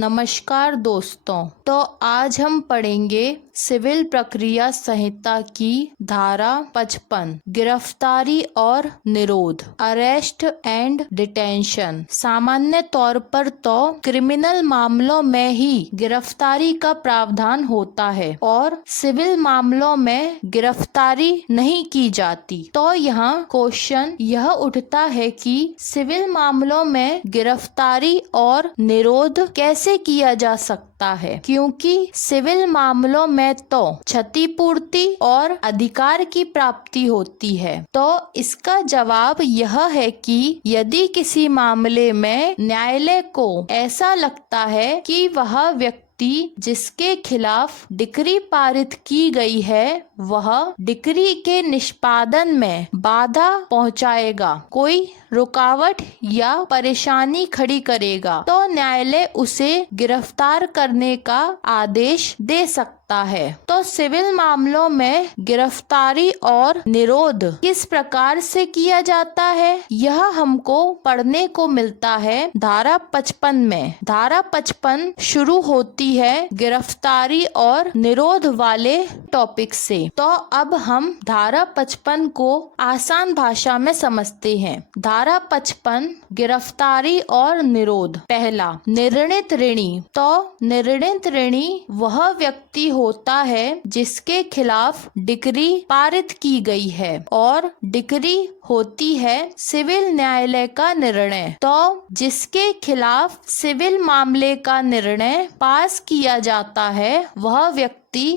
नमस्कार दोस्तों। तो आज हम पढ़ेंगे सिविल प्रक्रिया संहिता की धारा 55 गिरफ्तारी और निरोध, अरेस्ट एंड डिटेंशन। सामान्य तौर पर तो क्रिमिनल मामलों में ही गिरफ्तारी का प्रावधान होता है और सिविल मामलों में गिरफ्तारी नहीं की जाती। तो यहाँ क्वेश्चन यह उठता है कि सिविल मामलों में गिरफ्तारी और निरोध कैसे किया जा सकता है, क्योंकि सिविल मामलों में तो क्षतिपूर्ति और अधिकार की प्राप्ति होती है। तो इसका जवाब यह है कि यदि किसी मामले में न्यायालय को ऐसा लगता है कि वह व्यक्ति जिसके खिलाफ डिक्री पारित की गई है वह डिक्री के निष्पादन में बाधा पहुंचाएगा, कोई रुकावट या परेशानी खड़ी करेगा, तो न्यायालय उसे गिरफ्तार करने का आदेश दे सकता है। तो सिविल मामलों में गिरफ्तारी और निरोध किस प्रकार से किया जाता है, यह हमको पढ़ने को मिलता है धारा 55 में। धारा 55 शुरू होती है गिरफ्तारी और निरोध वाले टॉपिक से। तो अब हम धारा 55 को आसान भाषा में समझते हैं। धारा 55 गिरफ्तारी और निरोध। पहला, निर्णित ऋणी। तो निर्णित ऋणी वह व्यक्ति होता है जिसके खिलाफ डिक्री पारित की गई है और डिक्री होती है सिविल न्यायालय का निर्णय। तो जिसके खिलाफ सिविल मामले का निर्णय पास किया जाता है वह व्यक्ति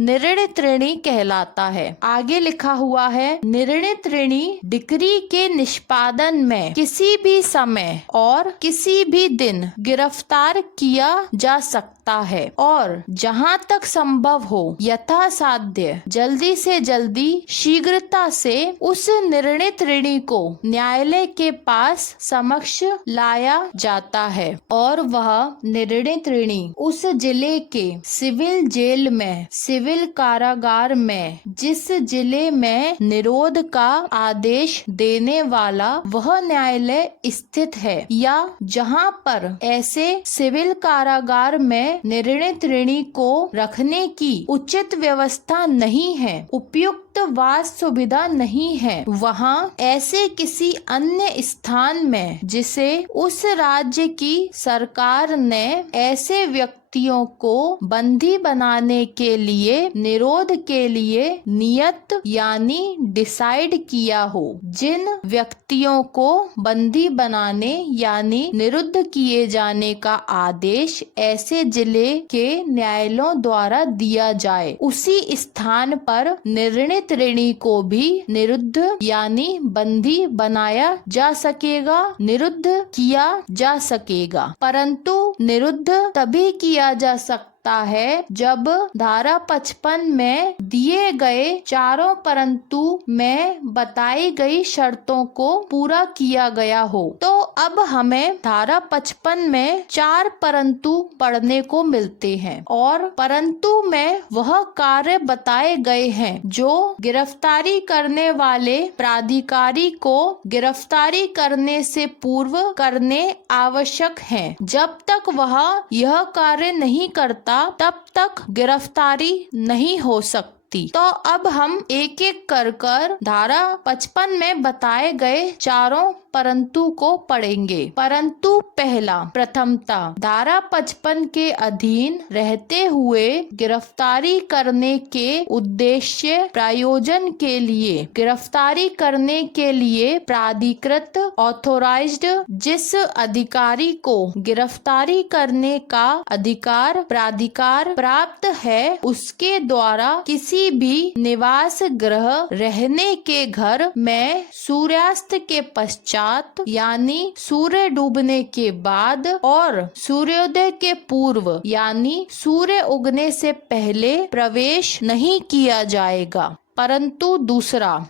निर्णित ऋणी कहलाता है। आगे लिखा हुआ है, निर्णित ऋणी डिक्री के निष्पादन में किसी भी समय और किसी भी दिन गिरफ्तार किया जा सकता है और जहां तक संभव हो यथासाध्य जल्दी से जल्दी शीघ्रता से उस निर्णित ऋणी को न्यायालय के पास समक्ष लाया जाता है और वह निर्णित ऋणी उस जिले के सिविल जेल में, सिविल कारागार में, जिस जिले में निरोध का आदेश देने वाला वह न्यायालय स्थित है या जहां पर ऐसे सिविल कारागार में निर्णित ऋणी को रखने की उचित व्यवस्था नहीं है, उपयुक्त वास सुविधा नहीं है, वहां ऐसे किसी अन्य स्थान में जिसे उस राज्य की सरकार ने ऐसे व्यक्तियों को बंदी बनाने के लिए निरोध के लिए नियत यानी डिसाइड किया हो। जिन व्यक्तियों को बंदी बनाने यानी निरुद्ध किए जाने का आदेश ऐसे जिले के न्यायालयों द्वारा दिया जाए, उसी स्थान पर निर्णित ऋणी को भी निरुद्ध यानी बंदी बनाया जा सकेगा, निरुद्ध किया जा सकेगा। परंतु निरुद्ध तभी किया जा सकता है जब धारा 55 में दिए गए चारों परंतु में बताई गई शर्तों को पूरा किया गया हो। तो अब हमें धारा 55 में 4 परंतु पढ़ने को मिलते हैं और परंतु में वह कार्य बताए गए हैं जो गिरफ्तारी करने वाले प्राधिकारी को गिरफ्तारी करने से पूर्व करने आवश्यक हैं। जब तक वह यह कार्य नहीं करता तब तक गिरफ्तारी नहीं हो सकती। तो अब हम एक एक कर धारा 55 में बताए गए चारों परंतु को पढ़ेंगे। परंतु पहला, प्रथमता। धारा 55 के अधीन रहते हुए गिरफ्तारी करने के उद्देश्य प्रायोजन के लिए गिरफ्तारी करने के लिए प्राधिकृत ऑथोराइज्ड जिस अधिकारी को गिरफ्तारी करने का अधिकार प्राधिकार प्राप्त है उसके द्वारा किसी भी निवास गृह रहने के घर में सूर्यास्त के पश्चात यानी सूर्य डूबने के बाद और सूर्योदय के पूर्व यानी सूर्य उगने से पहले प्रवेश नहीं किया जाएगा। परंतु दूसरा,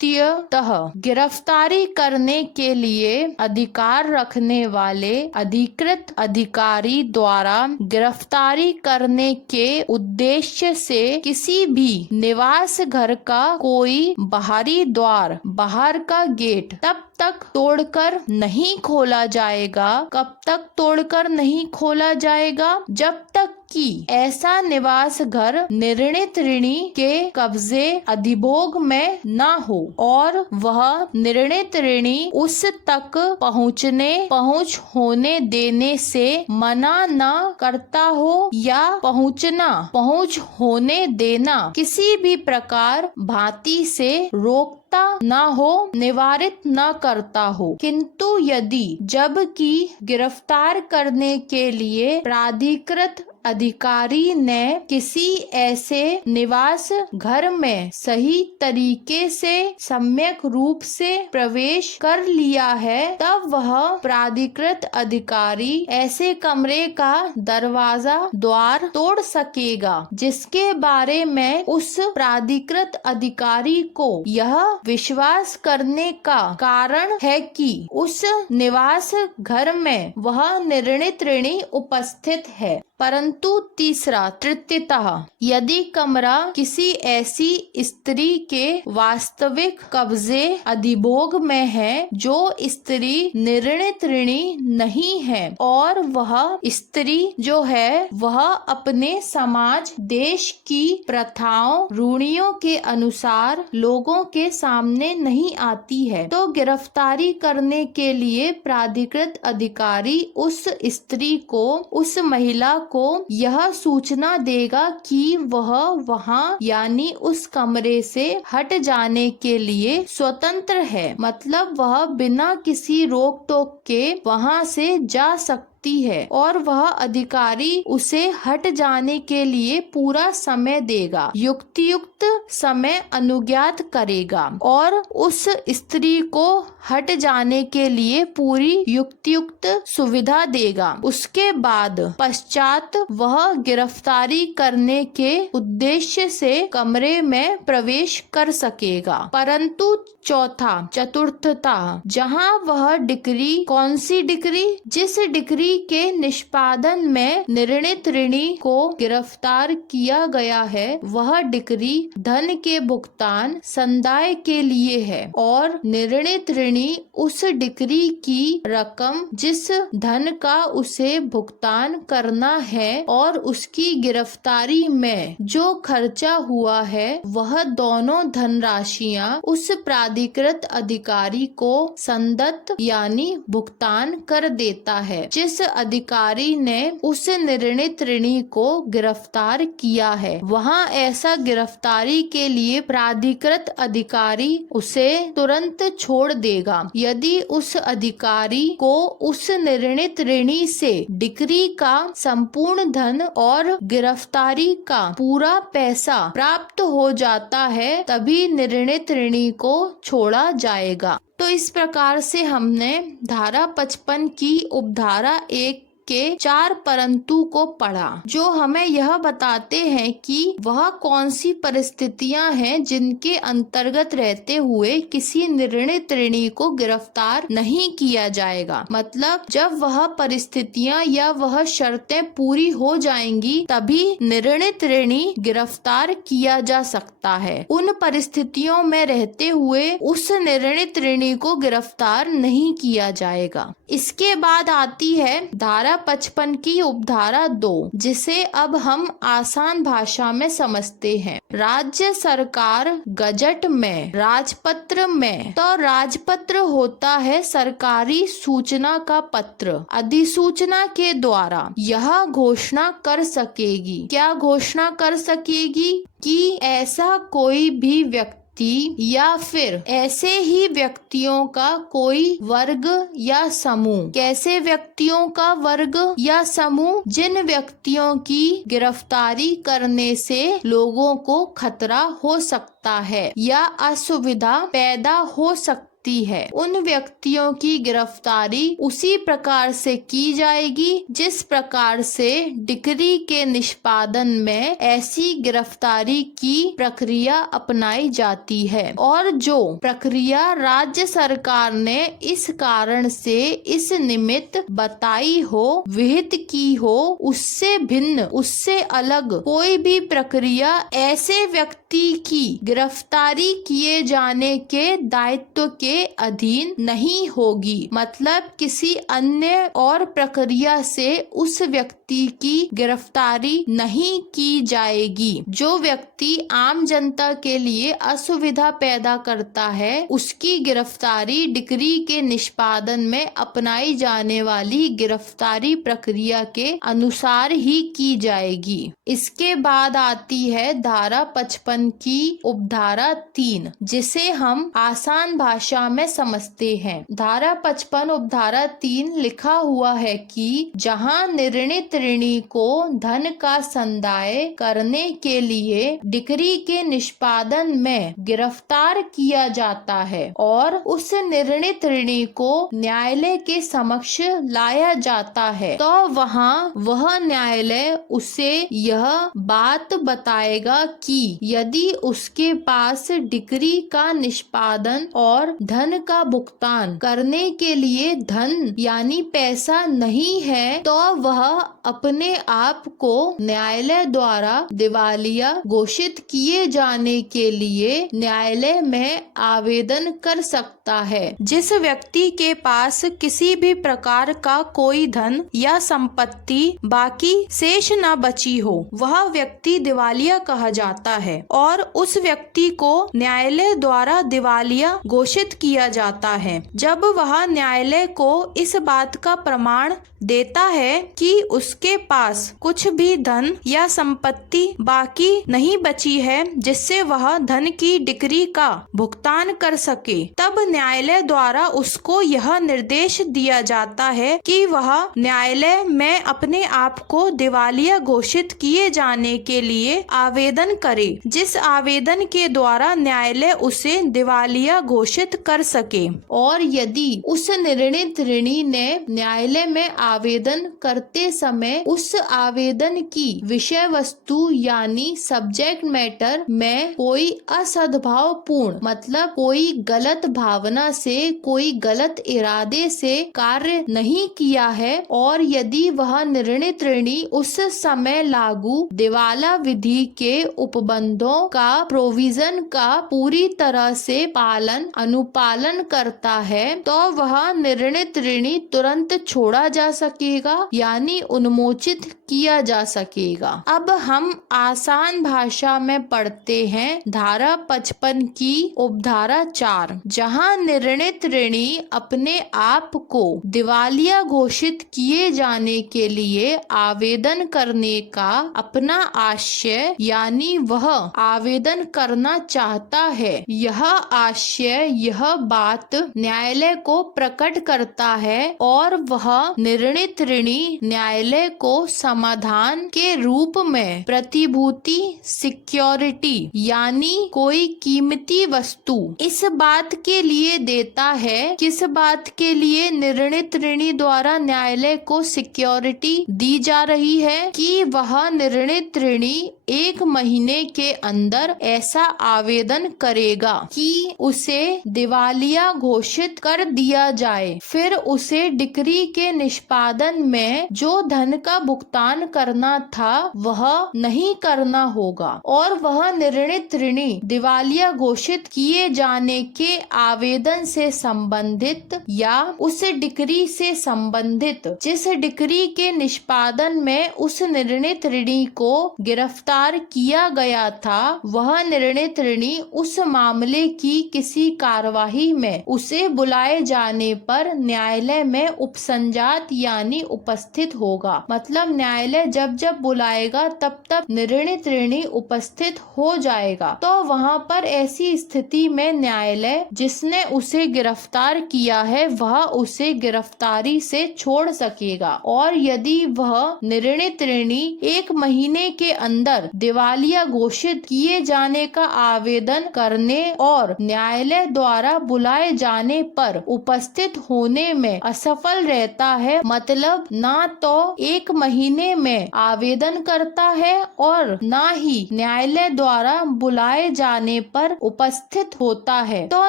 तः गिरफ्तारी करने के लिए अधिकार रखने वाले अधिकृत अधिकारी द्वारा गिरफ्तारी करने के उद्देश्य से किसी भी निवास घर का कोई बाहरी द्वार, बाहर का गेट तब तक तोड़कर नहीं खोला जाएगा। कब तक तोड़कर नहीं खोला जाएगा? जब तक कि ऐसा निवास घर निर्णित ऋणी के कब्जे अधिभोग में न हो और वह निर्णित ऋणी उस तक पहुँच होने देने से मना न करता हो या पहुँच होने देना किसी भी प्रकार भांति से रोकता न हो, निवारित न करता हो। किंतु यदि जबकि गिरफ्तार करने के लिए प्राधिकृत अधिकारी ने किसी ऐसे निवास घर में सही तरीके से सम्यक रूप से प्रवेश कर लिया है, तब वह प्राधिकृत अधिकारी ऐसे कमरे का दरवाजा द्वार तोड़ सकेगा जिसके बारे में उस प्राधिकृत अधिकारी को यह विश्वास करने का कारण है कि उस निवास घर में वह निर्णित ऋणी उपस्थित है। परंतु तीसरा, तृतीयतः यदि कमरा किसी ऐसी स्त्री के वास्तविक कब्जे अधिभोग में है जो स्त्री निर्णित ऋणी नहीं है और वह स्त्री जो है वह अपने समाज देश की प्रथाओं रूढ़ियों के अनुसार लोगों के सामने नहीं आती है, तो गिरफ्तारी करने के लिए प्राधिकृत अधिकारी उस स्त्री को, उस महिला को यह सूचना देगा कि वह वहां यानी उस कमरे से हट जाने के लिए स्वतंत्र है। मतलब वह बिना किसी रोक टोक के वहां से जा सकती है और वह अधिकारी उसे हट जाने के लिए पूरा समय देगा, युक्त समय अनुज्ञात करेगा और उस स्त्री को हट जाने के लिए पूरी युक्त सुविधा देगा। उसके बाद पश्चात वह गिरफ्तारी करने के उद्देश्य से कमरे में प्रवेश कर सकेगा। परंतु चतुर्थता, जहाँ वह डिक्री, कौन सी डिक्री? जिस डिक्री के निष्पादन में निर्णित ऋणी को गिरफ्तार किया गया है वह डिक्री धन के भुगतान संदाय के लिए है और निर्णित ऋणी उस डिक्री की रकम जिस धन का उसे भुगतान करना है और उसकी गिरफ्तारी में जो खर्चा हुआ है वह दोनों धनराशियां उस प्राधिकृत अधिकारी को संदत्त यानी भुगतान कर देता है जिस अधिकारी ने उस निर्णित ऋणी को गिरफ्तार किया है। वहाँ ऐसा गिरफ्तारी के लिए प्राधिकृत अधिकारी उसे तुरंत छोड़ देगा यदि उस अधिकारी को उस निर्णित ऋणी से डिक्री का संपूर्ण धन और गिरफ्तारी का पूरा पैसा प्राप्त हो जाता है, तभी निर्णित ऋणी को छोड़ा जाएगा। तो इस प्रकार से हमने धारा 55 की उपधारा 1 के 4 परंतु को पढ़ा, जो हमें यह बताते हैं कि वह कौन सी परिस्थितियां हैं जिनके अंतर्गत रहते हुए किसी निर्णित ऋणी को गिरफ्तार नहीं किया जाएगा। मतलब जब वह परिस्थितियां या वह शर्तें पूरी हो जाएंगी तभी निर्णित ऋणी गिरफ्तार किया जा सकता है। उन परिस्थितियों में रहते हुए उस निर्णित ऋणी को गिरफ्तार नहीं किया जाएगा। इसके बाद आती है धारा 55 की उपधारा 2, जिसे अब हम आसान भाषा में समझते हैं। राज्य सरकार गजट में, राजपत्र में, तो राजपत्र होता है सरकारी सूचना का पत्र, अधिसूचना के द्वारा यह घोषणा कर सकेगी। क्या घोषणा कर सकेगी? कि ऐसा कोई भी व्यक्ति या फिर ऐसे ही व्यक्तियों का कोई वर्ग या समूह, कैसे व्यक्तियों का वर्ग या समूह? जिन व्यक्तियों की गिरफ्तारी करने से लोगों को खतरा हो सकता है या असुविधा पैदा हो सकती व्यक्ति है, उन व्यक्तियों की गिरफ्तारी उसी प्रकार से की जाएगी जिस प्रकार से डिक्री के निष्पादन में ऐसी गिरफ्तारी की प्रक्रिया अपनाई जाती है, और जो प्रक्रिया राज्य सरकार ने इस कारण से इस निमित्त बताई हो, विहित की हो, उससे भिन्न, उससे अलग कोई भी प्रक्रिया ऐसे व्यक्ति की गिरफ्तारी किए जाने के दायित्व के अधीन नहीं होगी। मतलब किसी अन्य और प्रक्रिया से उस व्यक्ति की गिरफ्तारी नहीं की जाएगी। जो व्यक्ति आम जनता के लिए असुविधा पैदा करता है, उसकी गिरफ्तारी डिक्री के निष्पादन में अपनाई जाने वाली गिरफ्तारी प्रक्रिया के अनुसार ही की जाएगी। इसके बाद आती है धारा 55 की उपधारा 3, जिसे हम आसान भाषा में समझते हैं। धारा 55 उपधारा 3 लिखा हुआ है कि जहां निर्णित ऋणी को धन का संदाय करने के लिए डिक्री के निष्पादन में गिरफ्तार किया जाता है और उस निर्णित ऋणी को न्यायालय के समक्ष लाया जाता है, तो वहाँ वह न्यायालय उसे यह बात बताएगा कि यदि उसके पास डिक्री का निष्पादन और धन का भुगतान करने के लिए धन यानी पैसा नहीं है, तो वह अपने आप को न्यायालय द्वारा दिवालिया घोषित किए जाने के लिए न्यायालय में आवेदन कर सकता है। जिस व्यक्ति के पास किसी भी प्रकार का कोई धन या संपत्ति बाकी शेष न बची हो, वह व्यक्ति दिवालिया कहा जाता है और उस व्यक्ति को न्यायालय द्वारा दिवालिया घोषित किया जाता है जब वह न्यायालय को इस बात का प्रमाण देता है कि उसके पास कुछ भी धन या संपत्ति बाकी नहीं बची है जिससे वह धन की डिक्री का भुगतान कर सके। तब न्यायालय द्वारा उसको यह निर्देश दिया जाता है कि वह न्यायालय में अपने आप को दिवालिया घोषित किए जाने के लिए आवेदन करे, जिस आवेदन के द्वारा न्यायालय उसे दिवालिया घोषित कर सके। और यदि उस निर्णित ऋणी ने न्यायालय में आवेदन करते समय उस आवेदन की विषय वस्तु यानी सब्जेक्ट मैटर में कोई असद्भाव पूर्ण मतलब कोई गलत भावना से, कोई गलत इरादे से कार्य नहीं किया है, और यदि वह निर्णित ऋणी उस समय लागू दिवाला विधि के उपबंधों का प्रोविजन का पूरी तरह से पालन अनुपालन करता है, तो वह निर्णित ऋणी तुरंत छोड़ा जा सकेगा यानी उन्मोचित किया जा सकेगा। अब हम आसान भाषा में पढ़ते हैं धारा 55 की उपधारा 4, जहां निर्णित ऋणी अपने आप को दिवालिया घोषित किए जाने के लिए आवेदन करने का अपना आशय यानी वह आवेदन करना चाहता है, यह आशय यह बात न्यायालय को प्रकट करता है और वह निर्णित ऋणी न्यायालय को समाधान के रूप में प्रतिभूति सिक्योरिटी यानी कोई कीमती वस्तु इस बात के लिए देता है, किस बात के लिए निर्णित ऋणी द्वारा न्यायालय को सिक्योरिटी दी जा रही है कि वह निर्णित ऋणी 1 महीने के अंदर ऐसा आवेदन करेगा कि उसे दिवालिया घोषित कर दिया जाए, फिर उसे डिक्री के निष्पादन में जो धन का भुगतान करना था वह नहीं करना होगा और वह निर्णित ऋणी दिवालिया घोषित किए जाने के आवेदन से संबंधित या उस डिक्री से संबंधित जिस डिक्री के निष्पादन में उस निर्णित ऋणी को गिरफ्तार किया गया था, वह निर्णित ऋणी उस मामले की किसी कार्यवाही में उसे बुलाए जाने पर न्यायालय में उपसंजात यानी उपस्थित होगा। मतलब न्यायालय जब जब बुलाएगा तब तब निर्णित ऋणी उपस्थित हो जाएगा। तो वहाँ पर ऐसी स्थिति में न्यायालय जिसने उसे गिरफ्तार किया है वह उसे गिरफ्तारी से छोड़ सकेगा और यदि वह निर्णित ऋणी 1 महीने के अंदर पर दिवालिया घोषित किए जाने का आवेदन करने और न्यायालय द्वारा बुलाए जाने पर उपस्थित होने में असफल रहता है, मतलब ना तो 1 महीने में आवेदन करता है और ना ही न्यायालय द्वारा बुलाए जाने पर उपस्थित होता है, तो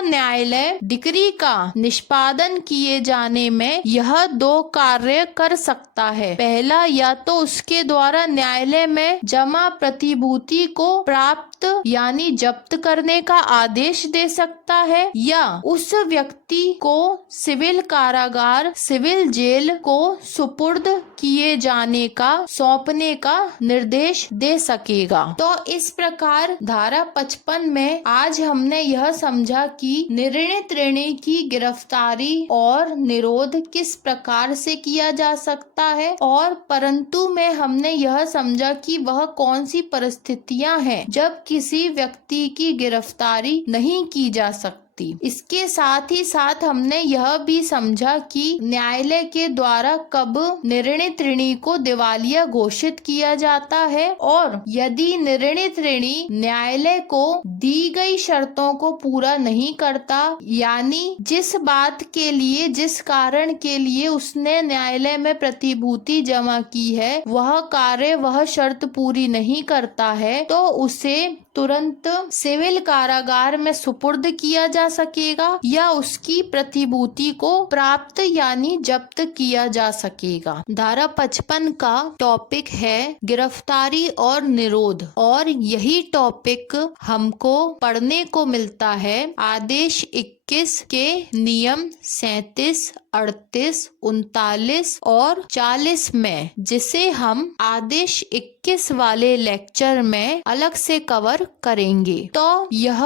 न्यायालय डिक्री का निष्पादन किए जाने में यह 2 कार्य कर सकता है। पहला, या तो उसके द्वारा न्यायालय में जमा प्रतिभूति को प्राप्त यानी जब्त करने का आदेश दे सकता है, या उस व्यक्ति को सिविल कारागार, सिविल जेल को सुपुर्द किए जाने का, सौंपने का निर्देश दे सकेगा। तो इस प्रकार धारा 55 में आज हमने यह समझा कि निर्णित ऋणी की गिरफ्तारी और निरोध किस प्रकार से किया जा सकता है, और परंतु में हमने यह समझा कि वह कौन सी परिस्थितियां हैं जब किसी व्यक्ति की गिरफ्तारी नहीं की जा सकती। इसके साथ ही साथ हमने यह भी समझा कि न्यायालय के द्वारा कब निर्णित ऋणी को दिवालिया घोषित किया जाता है, और यदि निर्णित ऋणी न्यायालय को दी गई शर्तों को पूरा नहीं करता, यानी जिस बात के लिए, जिस कारण के लिए उसने न्यायालय में प्रतिभूति जमा की है वह कार्य, वह शर्त पूरी नहीं करता है, तो उसे तुरंत सिविल कारागार में सुपुर्द किया जा सकेगा या उसकी प्रतिभूति को प्राप्त यानी जब्त किया जा सकेगा। धारा 55 का टॉपिक है गिरफ्तारी और निरोध, और यही टॉपिक हमको पढ़ने को मिलता है आदेश 21 के नियम 37, 38, 39 और 40 में, जिसे हम आदेश 21 वाले लेक्चर में अलग से कवर करेंगे। तो यह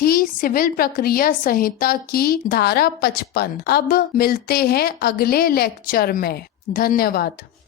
थी सिविल प्रक्रिया संहिता की धारा 55। अब मिलते हैं अगले लेक्चर में। धन्यवाद।